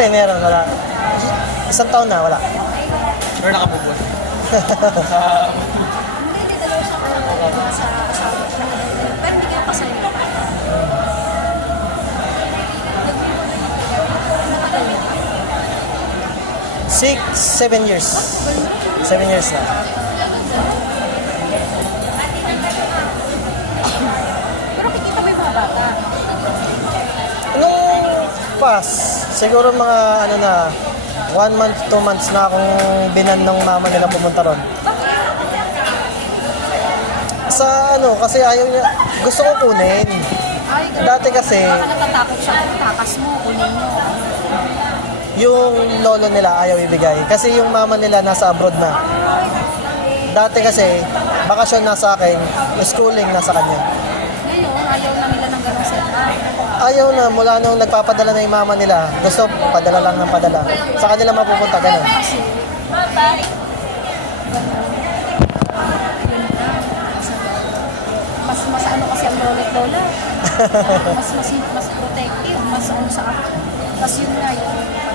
Dati meron, wala. Isang taon na, wala. Pero nakabubos. Hindi, dalawa siya sa asawa. Pero hindi kayo kasal nila. Matagal na. 7 years. 7 years na. Pero kikita mo yung mga bata. Nung siguro mga 1 month, 2 months na akong binan ng mama nila pumunta ron. Sa kasi ayaw niya, gusto ko kunin. Ay, ganun. Dati kasi, Baka natatakot siya. Takas mo, kunin mo. yung lolo nila ayaw ibigay. Kasi yung mama nila nasa abroad na. Dati kasi, bakasyon nasa akin, yung schooling nasa kanya. Ngayon, ayaw na nila ng ganong setup. Ayaw na, mula nung nagpapadala na yung mama nila, gusto padala lang ng padala. Sa kanila mapupunta, ganun. Kasi, mas ano kasi ang lolo at lola. mas protective, mas ano sa akin. Tapos yun nga yung padala.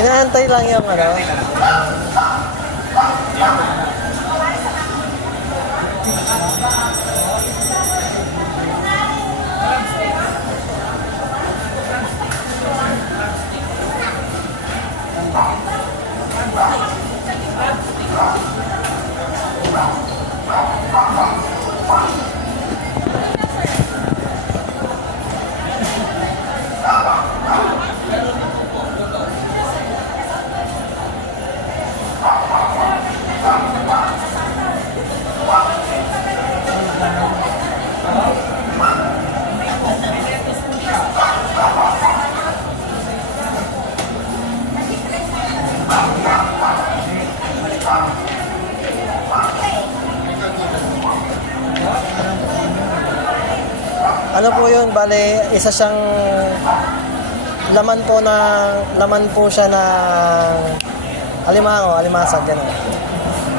Inaantay lang yung ano po yun, bale, isa siyang laman po siya ng alimasag, gano'n.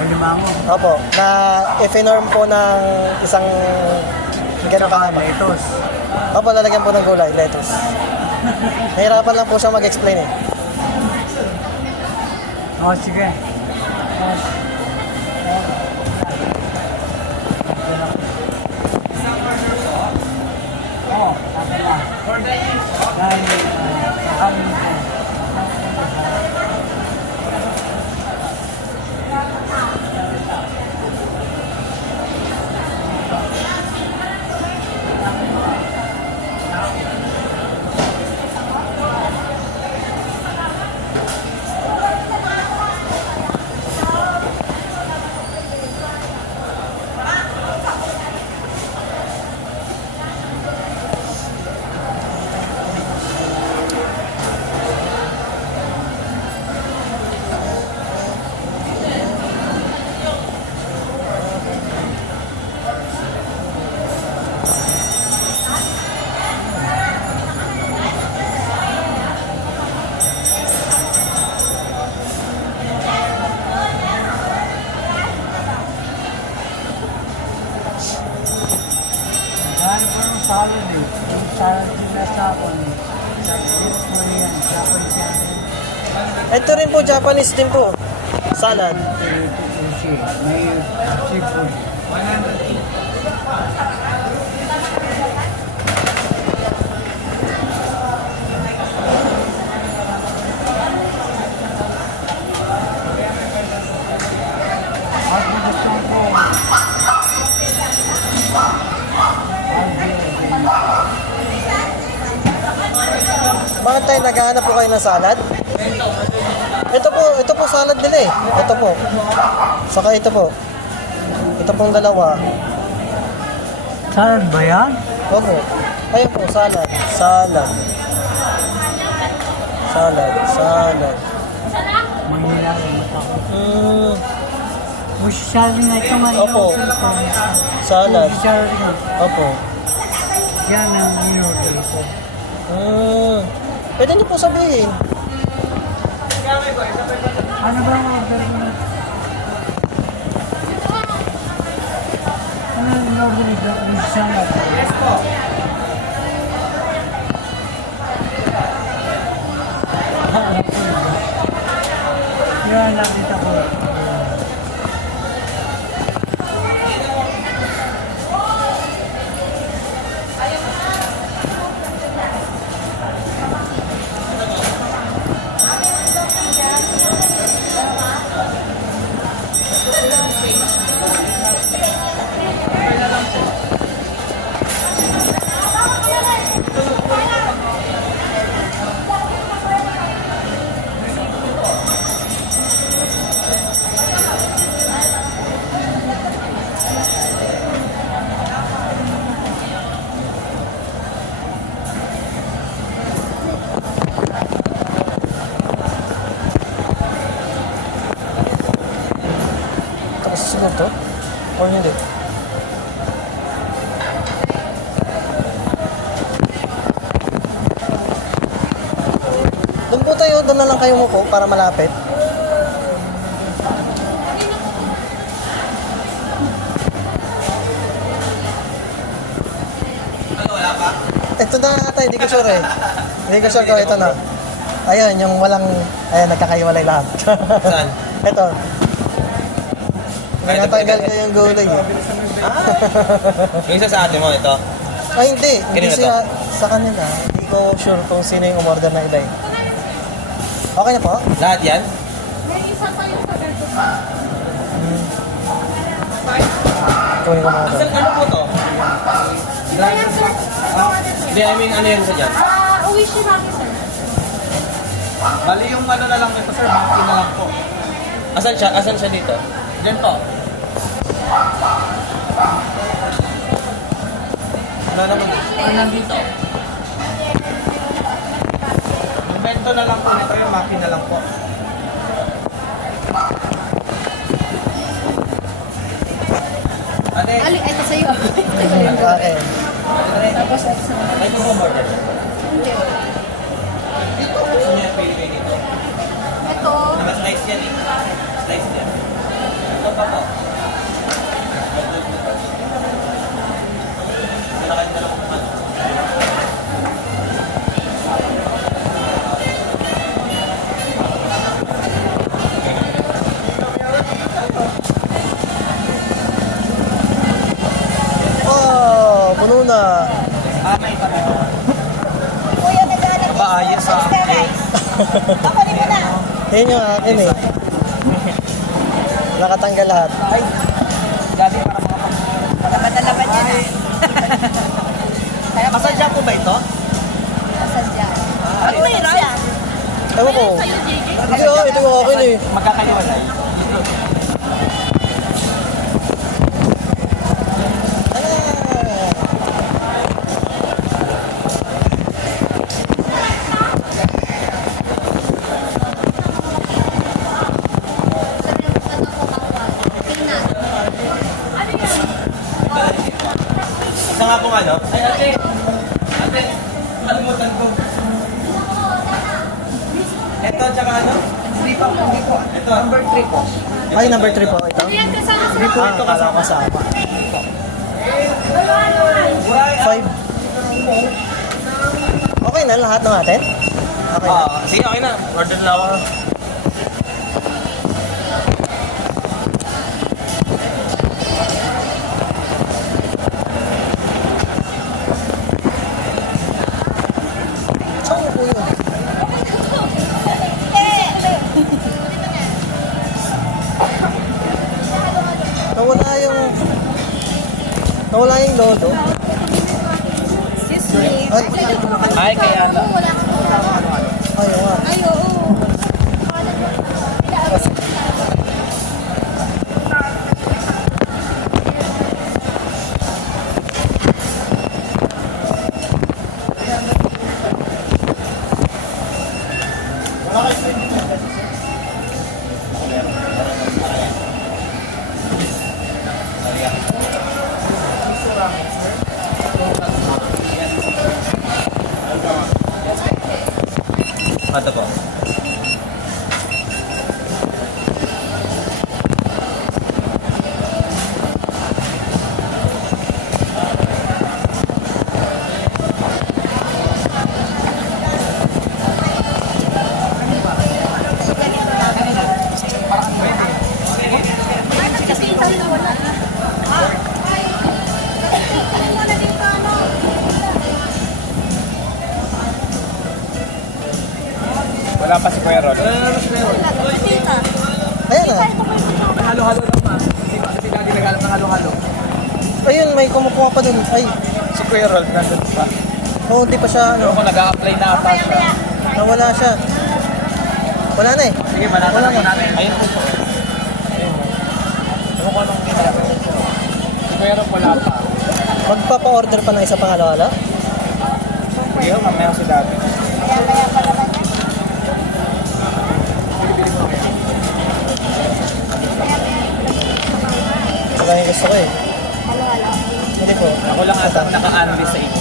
Limango. Opo, na i-norm po ng isang gano'n kahaba. Lettuce. Opo, lalagyan po ng gulay, lettuce. Nahirapan lang po siya mag-explain eh. Oh, sige. Oh, okay lang. Ito rin po, Japanese din po. Salad. Sushi. May seafood. At gusto ko. Bakit tayo naghahanap po kayo ng salad? Ito po salad nila eh. Ito po. Saka ito po. Ito pong dalawa. Salad ba yan? Opo. Ayun po, salad. Salad. Salad. Salad. Manghila rin ako. Sushi salad nga ito nga. Opo. Salad. Sushi salad nga. Opo. Yan ang in-order ko. Pwede niyo po sabihin. Ano ba ang order mo? Ano ang in-order nito? Sushi salad. Yes po. Yan, nakita ko. Tapos siguro to? Or hindi? Doon po tayo, doon na lang kayo mo po para malapit. Ito na nga tayo, hindi ko sure eh. Hindi ko sure kung ito na. Ayun, yung walang, ayun, nagkakaiwalay lahat. Saan? Ito. Natanggal ko yung gulay eh. Yung isa sa atin mo, ito. Ay, hindi. Hindi Kanino siya sa kanila. Hindi ko sure kung sino yung umorder na iba eh. Okay na po? Lahat yan? Kunin ko muna ito. Ano po to? Hindi, I mean, ano yan sa dyan? Uwi siya namin sir. Bali yung ano na lang ito sir, monkey na lang po. Asan siya? Asan siya dito? Diyan po. Wala naman eh. Ano nandito? Yung bento na lang po nito, yung monkey na lang po. Ate, Ito sa'yo. Okay. Tapos ito sa mga. Ay, ito mo order. Hindi. Gusto niya pili dito. Ito. Naka-slice yan eh. Slice yan. Ito pa po. Nakain na lang naman. Oh, puno na. Kuya, naghanap Ba, ayos ah. Ako rin mo na. Yun yung akin eh. Nakatanggal lahat. ay, gabi para mga Laban-laban yan ah. Masadya po ba ito? Masadya. Ano may siya? Ewan ko. Sa'yo, JJ? Hindi ah, ito yung akin eh. Magkakaliwalay. Isa nga pong ano? Ay, ate! Ate! Kalimutan ko. Ito, tsaka ano? Hindi po. Ito. Number 3 po. Ay, number 3 po ito. Kuya, kasama sa Ah, ito kasama. 5. Okay na lahat ng atin? Okay na. Sige, okay na. Order na ako. Saan po yun? Nawala yung lodo. Excuse me. Ay. Pwede po kasi Ay, kaya na. wala akong Ayaw nga. Ay, oo. Ito po. Kasi tayo na wala. Wala din ka, ano? Wala pa si Kuya Rod. Tita. Ayan na. Halo-halo lang ma. Si Daddy naghanap ng halo-halo. Ayun, may kumukuha pa dun. Ay, Si Kuya Rod nandun pa. oh, hindi pa siya, Ano ano. ko nag-a-apply na ata siya. Nawala siya. Wala na eh. Sige, manatan po natin. Ayun po. Ayun po. Ano ko anong kinala? Si Kuya Rod wala pa. Magpapa-order pa ng isa pang halo-halo? Sige, mamaya si Daddy. Saka yung gusto ko eh. Hindi po. Ako lang ata ang naka-unli sa inyo.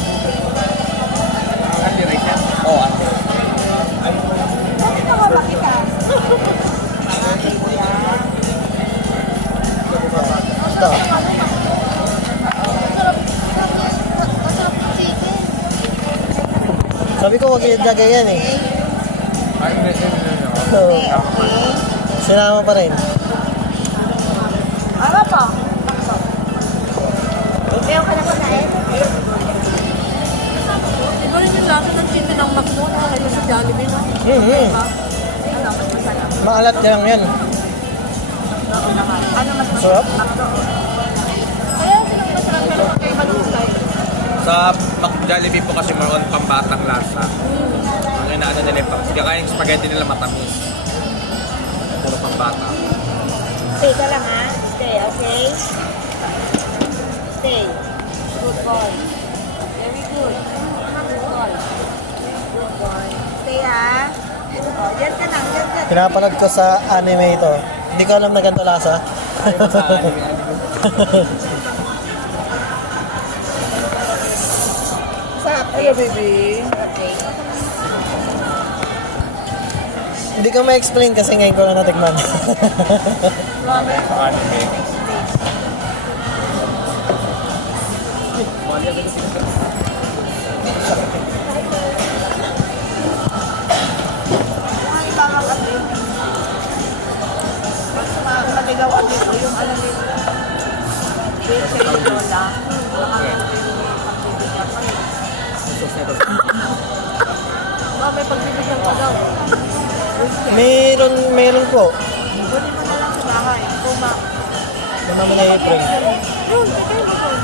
Andy right yan? Oo, Andy. Bakit nakaba kita? Ito. Sabi ko huwag ilagay yan eh. Ay, hindi. So, sinama pa rin. Ano pa? Meron ka na pa na eh. Iba rin yung lasa ng chicken ng McDo na kaya sa Jollibee, no? Mm-hmm. Ano, mas masarap. Maalat lang yan. Ano mas Sarap. Kaya silang masarap pero kakaiba ng style. Sa Jollibee po kasi more on pambatang lasa. Ang inaano nila yung pang. Kaya yung spaghetti nila matamis. Puro pambata. Stay ka lang ha. Stay, okay? Stay. Good boy. Very good. Good boy. Good boy. Stay ha. Oh, yan ka lang. Yan ka. Pinapanood ko sa anime ito. Hindi ko alam na ganito lasa. Sarap. Hello, baby. Okay. Hindi ko ma-explain kasi ngayon ko lang natikman. Anime. Ang ibang kasi, mas maligaw at ito yung ano nito. Wait sa iyo, Lola. Baka pagbibigyan pa rin. May pagbibigyan pa daw. meron po. Kunin mo na lang sa bahay. Kuma. Naman na April. Yun, bigay mo doon.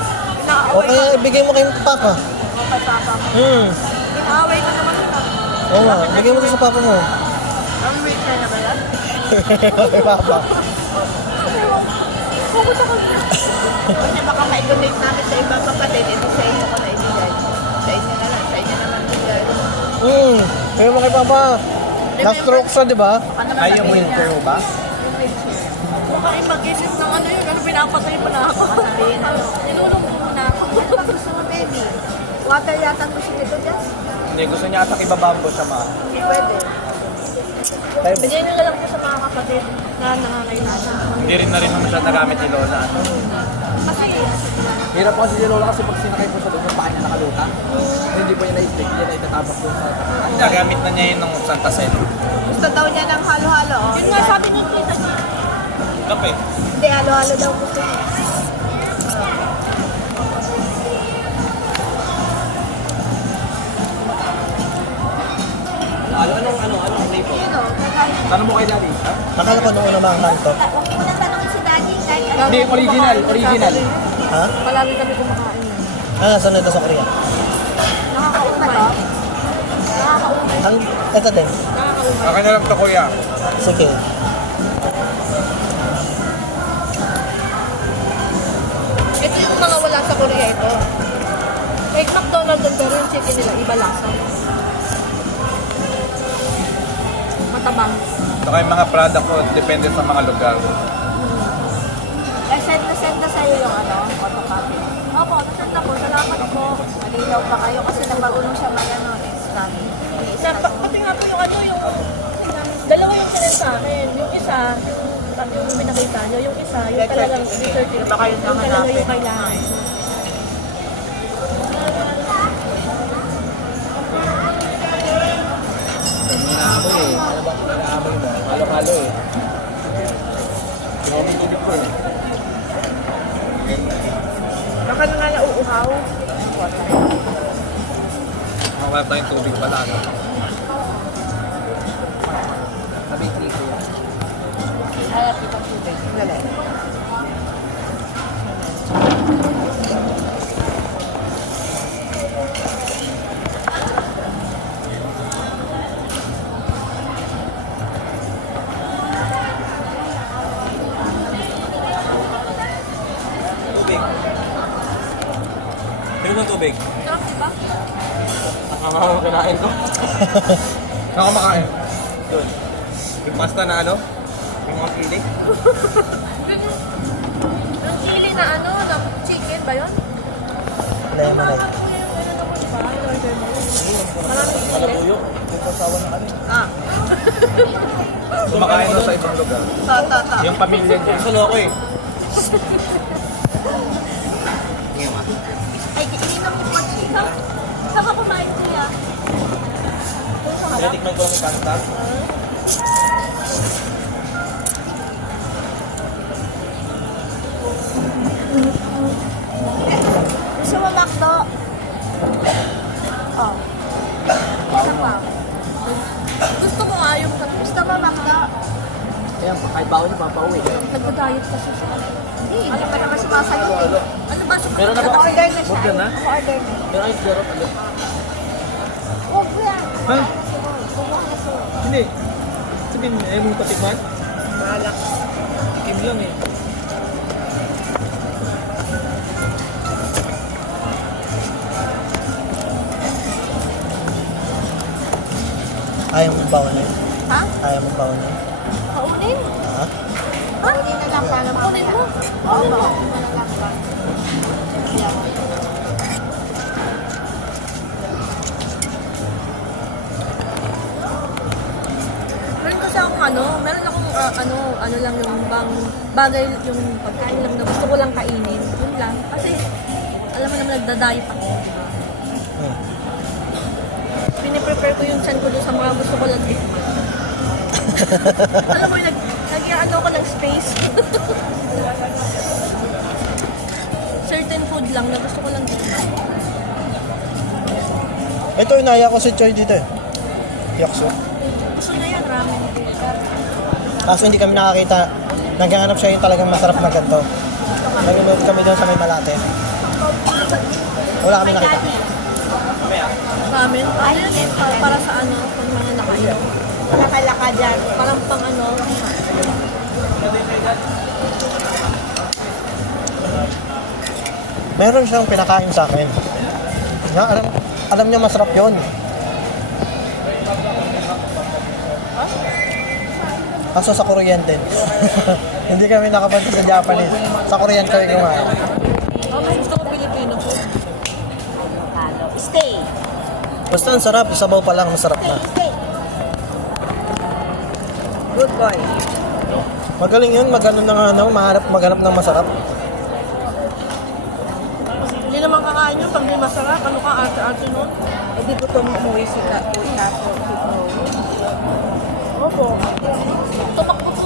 O Inaaway kaya ibigay mo kay Papa. mo kay Papa mo. Inaaway ka naman ito. Oo nga, bigay mo to sa Papa mo. Ang week na ba yan? Kay Papa. Pupunta ka na. Kasi baka ma-donate namin sa ibang kapatid, ito sa inyo ko na ibigay. Sa inyo na lang, sa inyo naman bigay. Bigay mo kay Papa. Na-stroke siya, di ba? Baka naman Ay, yung sabihin winter niya, mo ba? yung wheelchair. Baka yung mag-isip ng ano yun, ano pinapatay mo na ako. Sabihin ano. Tinulong mo na ako. Ano ba gusto mo, baby? Water yata ang gusto nito, Jess? Hindi, gusto niya atang ibabambo siya ma. Hindi pwede. Bigay nyo na lang po sa mga kapatid na nangangailangan. Hindi rin na rin naman siya nagamit ni Lola. Kasi, Hirap po kasi si Lola kasi pag sinakay po sa doon, yung paa niya nakalutang. Hindi po niya na-stick, hindi na itatabak doon sa Nagamit na niya yun nung Santa Cena. Gusto daw niya ng halo-halo. Oh. yun nga sabi ko Kape. Hindi, halo-halo daw gusto niya. Anong flavor? Yun o, kakain. Tanong mo kay Daddy. Ha? Akala ko nung una mga to. Huwag mo na tanongin si Daddy kahit ano. Hindi, original. Ha? Palagi kami kumakain yan. Ano nasa nito sa Korea? Nakakaumay. Nakakaumay. Ang, ito din. Nakakaumay. Akin na lang to, kuya. Sige. Ito yung mga wala sa Korea ito. Like McDonald's doon, pero yung chicken nila, iba lasa. Matabang. Saka yung mga product ko, depende sa mga lugar. Send na sa'yo yung photocopy. Opo, nasend ako. Salamat po. Malinaw pa kayo kasi namarunong siya scan. Pati nga po yung yung dalawa yung sinend sa akin. Yung isa, yung pinakita nyo, yung isa, yung talagang certificate. Baka yun Yung talaga yung kailangan. Naamoy eh. Ano ba? Naamoy mo. Halo-halo eh. Pinamimigit ko eh. Baka na nga nauuhaw. Wala tayong tubig pala, no? Sabi ko yan. Kaya kita tubig. Dali. Tubig. Pero ng tubig. Sarap, diba? Ang kinain ko. Ako makain. Doon. Yung pasta na ano? Yung mga pili. Yung chili na na chicken ba yun? Lemonade. Maraming chili. Malabuyo. Ah. Kumakain doon sa ibang lugar. Ta. Yung pamilya niya. Gusto ako eh. Ay, ininom mo po, Chika. Saan ka kumain kuya? Natikman ko lang yung pasta. Gusto mo makdo? Oh. Isa pa. Gusto mo nga yung Gusto mo makdo? Ayan, kahit baon niya, papauwi. nag-diet kasi siya. Hindi. Ano pa naman sumasagot eh? Ano ba siya? Meron na ba? Order na siya. Order na? Order na. Meron ayos garot ulit. Huwag mo yan. Ha? Bumuk na siya. Hindi. Sabihin mo, ayaw mong patikman? Bahala. Tikim lang eh. Ayaw mo bawal na yun. Ha? Ayaw mo bawal na yun. Paunin? Ha? Kunin na lang para mamaya. Kunin mo. Kunin mo. Kunin na lang ba? Yan. Meron kasi akong meron akong ano lang yung bagay, yung pagkain lang na gusto ko lang kainin. Yun lang. Kasi, alam mo naman, nagda-diet ako, di ba? Hmm. Piniprepare ko yung chan ko doon sa mga gusto ko lang tikman. Alam mo, nag-ano ko ng space. Certain food lang na gusto ko lang tikman. Ito, inaya ko si Choi dito eh. Yakso. Gusto niya yan, ramen. Kaso hindi kami nakakita. Naghahanap siya yung talagang masarap na ganito. Nag-inom kami doon sa may Malate. Wala kami nakita. Ramen? Ano yun eh? Para sa kung mga nakainom. Nakalaka dyan. Parang pang Meron siyang pinakain sa akin. Alam niya masarap yun. Kaso sa Korean din. Hindi kami nakapunta sa Japanese. Sa Korean kami kumain. gusto ko Pilipino food. Halo. Stay. Basta ang sarap. Sabaw pa lang masarap na. Stay. Good boy. Magaling yun. Maghanap ng masarap. Hindi naman kakain yun pag di masarap. Ano ka, arte-arte nun? Hindi ko ito umuwi si Kapo. Opo. Tumakbo po